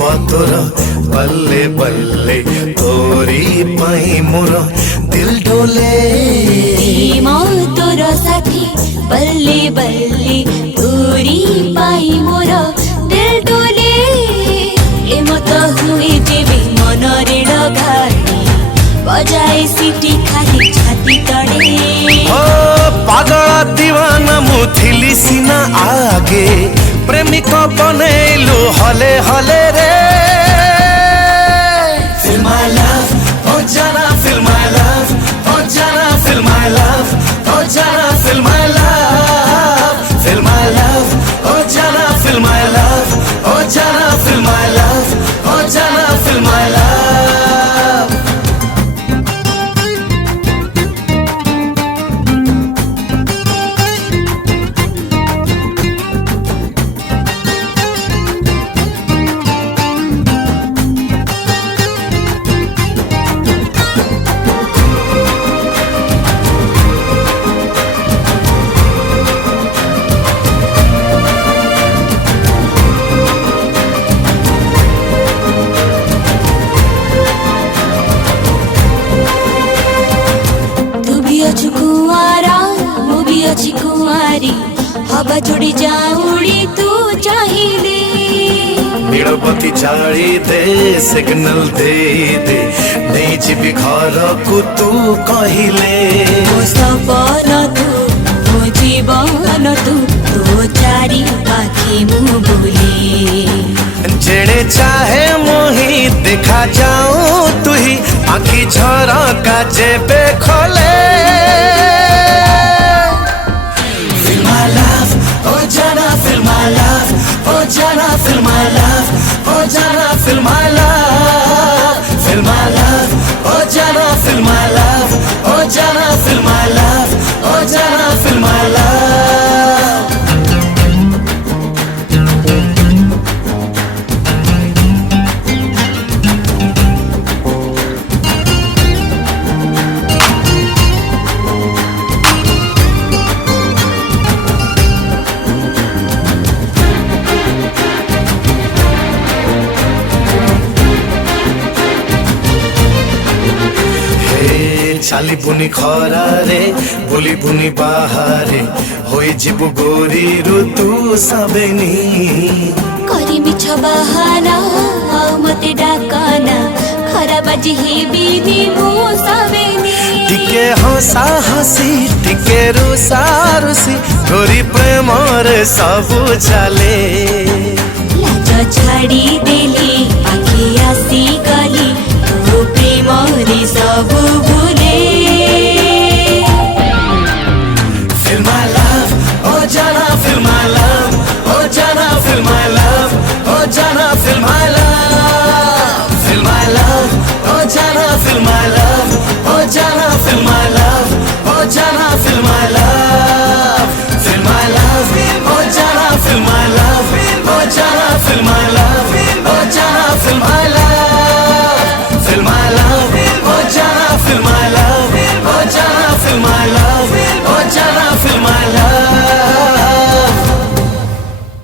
Hub तोर बल्ले बल्ले तोरी पाई मोर दिल डोले तोर साथी बल्ले बल्ले तोरी पाई मोर दिल डोले ए मत हुए जेबे मन रे डगाड़ी बजाए सिटी खाली छाती तड़े ओ पागल दीवाना मुथिली सीना आगे प्रेमिक बनैलु हले हले रे Feel my love, oh Jana, feel my love, oh Jana, feel my love, oh Jana, feel my love, feel my love, oh Jana, feel my love, oh Jana, feel my love, oh Jana, feel my love. कुआरी हवा जोड़ी जाऊड़ी तू चाहिए नीड़पति चाड़ी दे signal दे दे नहीं जीवी घर को तू कहिले मो सपन तू मो जीवन तू तो चारी पाखी मु बोले जेड़े चाहे मोही देखा जाऊं तू ही आखी झरका जेबे खोले Feel my love, oh Jana, feel my love, oh Jana, feel my love, feel my love, oh Jana, feel my love, oh Jana, feel my love, oh Jana, feel my love. चाली बुनी खरारे बोली बुनी बाहारे होई जीवु गोरी ऋतु सबेनी करी मिछ बहाना आउ मते डाकना खरा बाजी ही बिनी मो सबेनी टिके हंसा हसी टिके रुसा रुसी गोरी प्रेम रे सब चले लाज छाड़ी देली आखी आसी गली तो प्रेम रे सब भूले Feel my love, oh Jana, feel my love, oh Jana, feel my love, oh Jana, feel my love, feel my love, oh Jana, feel my love, oh Jana, feel my love, oh Jana, feel my love, feel my love, oh Jana, feel my love, oh Jana, feel my love, oh Jana, feel my love, feel my love, oh Jana, feel my love, oh Jana, feel my love, oh Jana, feel my love.